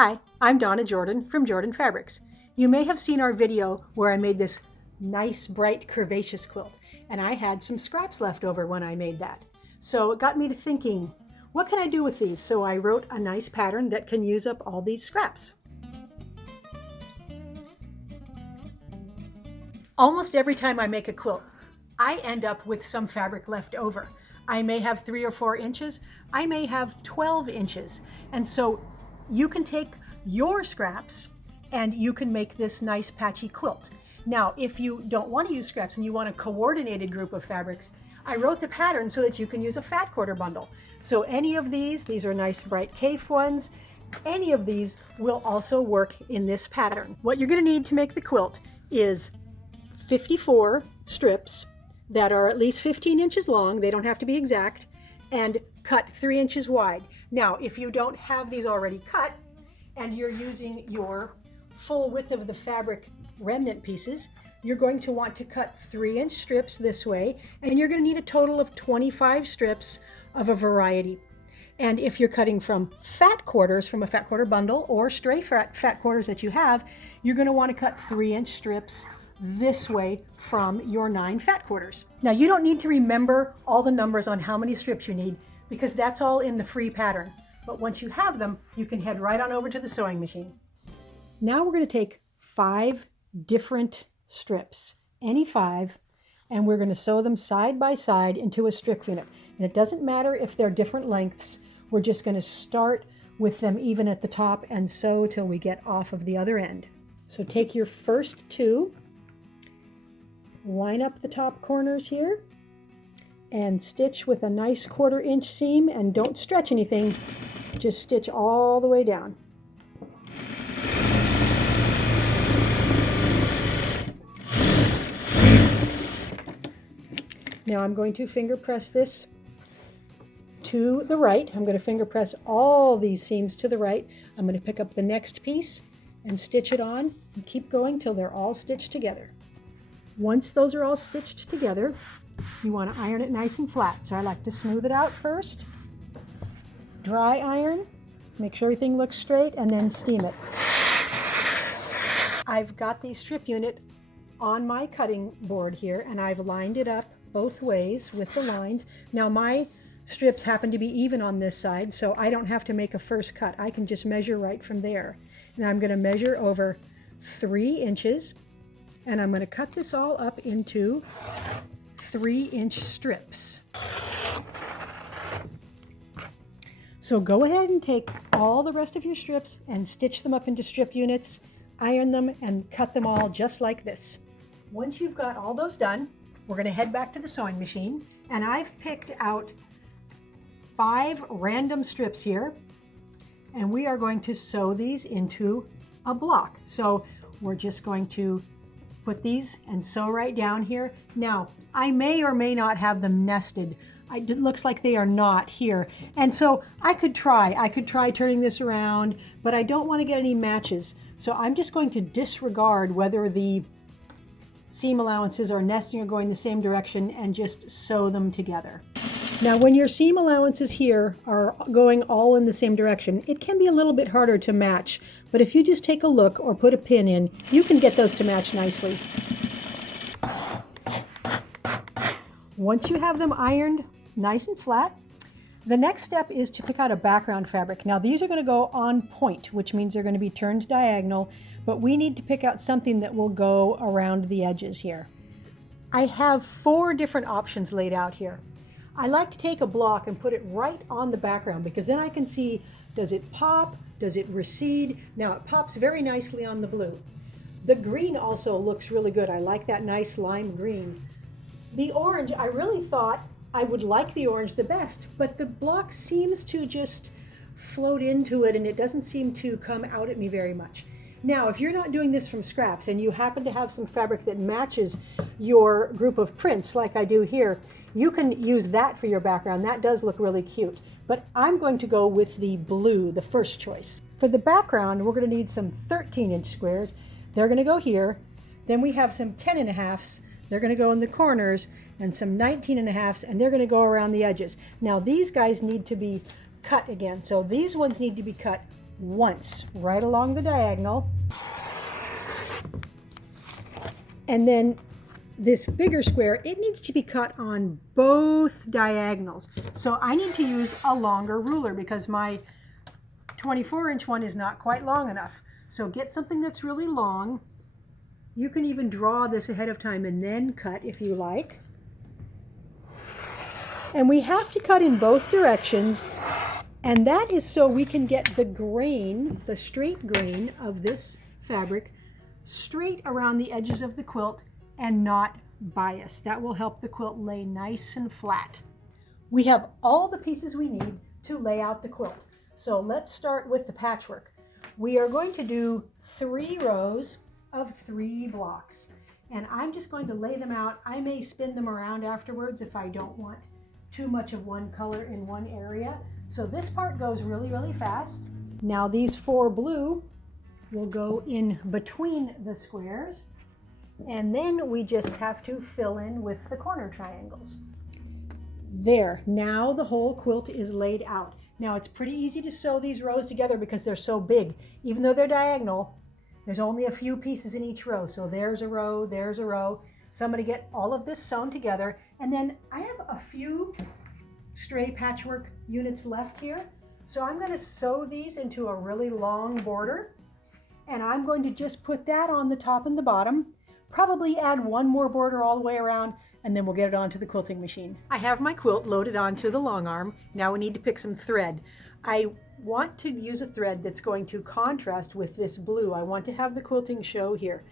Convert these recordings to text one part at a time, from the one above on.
Hi, I'm Donna Jordan from Jordan Fabrics. You may have seen our video where I made this nice, bright, curvaceous quilt, and I had some scraps left over when I made that. So it got me to thinking, what can I do with these? So I wrote a nice pattern that can use up all these scraps. Almost every time I make a quilt, I end up with some fabric left over. I may have 3 or 4 inches, I may have 12 inches. And so you can take your scraps and you can make this nice patchy quilt. Now, if you don't want to use scraps and you want a coordinated group of fabrics, I wrote the pattern so that you can use a fat quarter bundle. So any of these are nice bright CAF ones, any of these will also work in this pattern. What you're going to need to make the quilt is 54 strips that are at least 15 inches long, they don't have to be exact, and cut 3 inches wide. Now, if you don't have these already cut and you're using your full width of the fabric remnant pieces, you're going to want to cut 3-inch strips this way, and you're going to need a total of 25 strips of a variety. And if you're cutting from fat quarters, from a fat quarter bundle or stray fat quarters that you have, you're going to want to cut 3-inch strips this way from your 9 fat quarters. Now, you don't need to remember all the numbers on how many strips you need because that's all in the free pattern. But once you have them, you can head right on over to the sewing machine. Now we're going to take 5 different strips, any 5, and we're going to sew them side by side into a strip unit. And it doesn't matter if they're different lengths. We're just going to start with them even at the top and sew till we get off of the other end. So take your first 2, line up the top corners here, and stitch with a nice 1/4 inch seam, and don't stretch anything, just stitch all the way down. Now I'm going to finger press this to the right. I'm going to finger press all these seams to the right. I'm going to pick up the next piece and stitch it on and keep going till they're all stitched together. Once those are all stitched together, you want to iron it nice and flat. So I like to smooth it out first, dry iron, make sure everything looks straight, and then steam it. I've got the strip unit on my cutting board here, and I've lined it up both ways with the lines. Now my strips happen to be even on this side, so I don't have to make a first cut. I can just measure right from there. And I'm going to measure over 3 inches. And I'm going to cut this all up into 3-inch strips. So go ahead and take all the rest of your strips and stitch them up into strip units, iron them, and cut them all just like this. Once you've got all those done, we're going to head back to the sewing machine, and I've picked out 5 random strips here, and we are going to sew these into a block. So we're just going to put these and sew right down here. Now, I may or may not have them nested. It looks like they are not here. And so I could try turning this around, but I don't want to get any matches. So I'm just going to disregard whether the seam allowances are nesting or going the same direction and just sew them together. Now, when your seam allowances here are going all in the same direction, it can be a little bit harder to match, but if you just take a look or put a pin in, you can get those to match nicely. Once you have them ironed nice and flat, the next step is to pick out a background fabric. Now, these are going to go on point, which means they're going to be turned diagonal, but we need to pick out something that will go around the edges here. I have 4 different options laid out here. I like to take a block and put it right on the background because then I can see, does it pop? Does it recede? Now it pops very nicely on the blue. The green also looks really good. I like that nice lime green. The orange, I really thought I would like the orange the best, but the block seems to just float into it and it doesn't seem to come out at me very much. Now, if you're not doing this from scraps and you happen to have some fabric that matches your group of prints like I do here, you can use that for your background. That does look really cute. But I'm going to go with the blue, the first choice. For the background, we're going to need some 13-inch squares. They're going to go here. Then we have some 10.5s. They're going to go in the corners, and some 19.5s, and they're going to go around the edges. Now these guys need to be cut again. So these ones need to be cut once right along the diagonal. And then this bigger square, it needs to be cut on both diagonals. So I need to use a longer ruler because my 24-inch one is not quite long enough. So get something that's really long. You can even draw this ahead of time and then cut if you like. And we have to cut in both directions, and that is so we can get the grain, the straight grain of this fabric straight around the edges of the quilt and not biased. That will help the quilt lay nice and flat. We have all the pieces we need to lay out the quilt. So let's start with the patchwork. We are going to do 3 rows of 3 blocks, and I'm just going to lay them out. I may spin them around afterwards if I don't want too much of one color in one area. So this part goes really, really fast. Now these 4 blue will go in between the squares, and then we just have to fill in with the corner triangles. There, now the whole quilt is laid out. Now it's pretty easy to sew these rows together because they're so big. Even though they're diagonal, there's only a few pieces in each row. So there's a row, there's a row. So I'm going to get all of this sewn together, and then I have a few stray patchwork units left here. So I'm going to sew these into a really long border, and I'm going to just put that on the top and the bottom, probably add one more border all the way around, and then we'll get it onto the quilting machine. I have my quilt loaded onto the long arm. Now we need to pick some thread. I want to use a thread that's going to contrast with this blue. I want to have the quilting show here.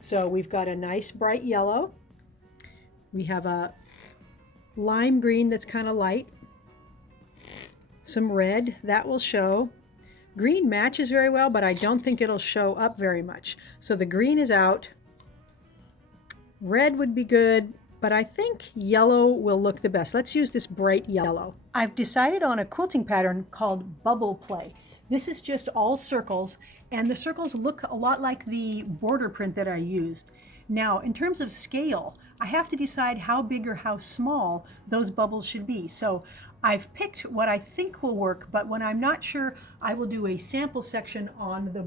So we've got a nice bright yellow. We have a lime green that's kind of light. Some red, that will show. Green matches very well, but I don't think it'll show up very much. So the green is out. Red would be good, but I think yellow will look the best. Let's use this bright yellow. I've decided on a quilting pattern called Bubble Play. This is just all circles, and the circles look a lot like the border print that I used. Now, in terms of scale, I have to decide how big or how small those bubbles should be. So I've picked what I think will work, but when I'm not sure, I will do a sample section on the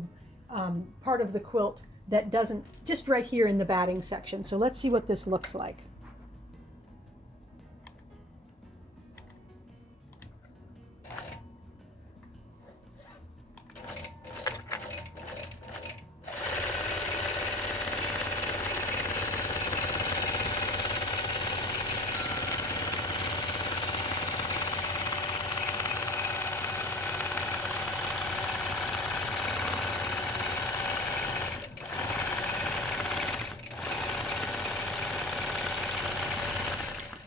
part of the quilt that doesn't, just right here in the batting section. So let's see what this looks like.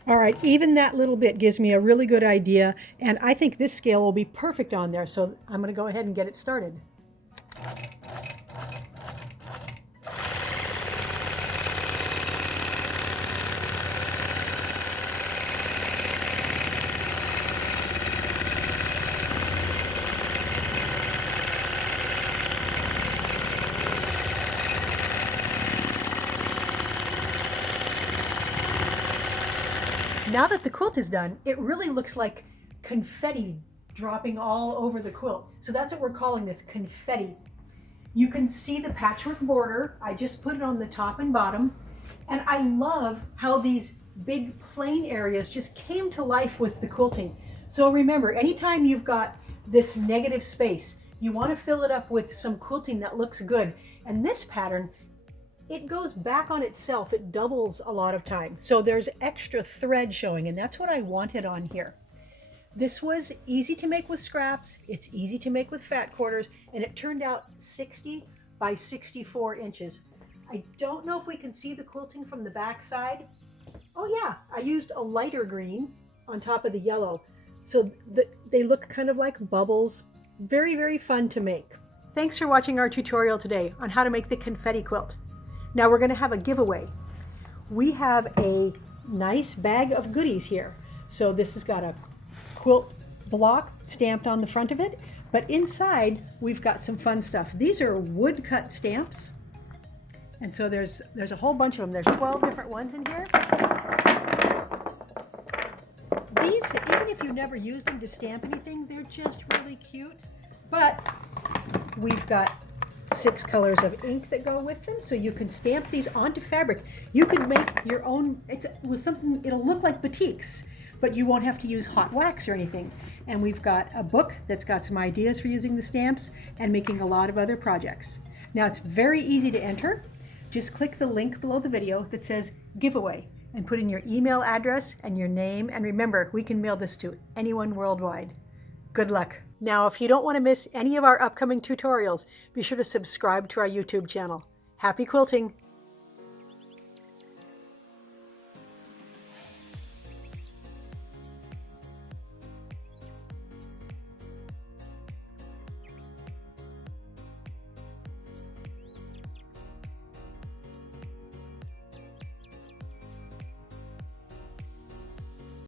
All right, even that little bit gives me a really good idea, and I think this scale will be perfect on there, so I'm going to go ahead and get it started. Now that the quilt is done, it really looks like confetti dropping all over the quilt. So that's what we're calling this, confetti. You can see the patchwork border. I just put it on the top and bottom. And I love how these big plain areas just came to life with the quilting. So remember, anytime you've got this negative space, you want to fill it up with some quilting that looks good. And this pattern, it goes back on itself. It doubles a lot of time. So there's extra thread showing, and that's what I wanted on here. This was easy to make with scraps. It's easy to make with fat quarters, and it turned out 60 by 64 inches. I don't know if we can see the quilting from the back side. Oh yeah, I used a lighter green on top of the yellow. So they look kind of like bubbles. Very, very fun to make. Thanks for watching our tutorial today on how to make the confetti quilt. Now we're going to have a giveaway. We have a nice bag of goodies here. So this has got a quilt block stamped on the front of it, but inside we've got some fun stuff. These are woodcut stamps, and so there's a whole bunch of them. There's 12 different ones in here. These, even if you never use them to stamp anything, they're just really cute. But We've got 6 colors of ink that go with them, so you can stamp these onto fabric. You can make your own, it's with something, it'll look like batiks, but you won't have to use hot wax or anything. And we've got a book that's got some ideas for using the stamps and making a lot of other projects. Now it's very easy to enter. Just click the link below the video that says giveaway and put in your email address and your name. And remember, we can mail this to anyone worldwide. Good luck. Now, if you don't want to miss any of our upcoming tutorials, be sure to subscribe to our YouTube channel. Happy quilting!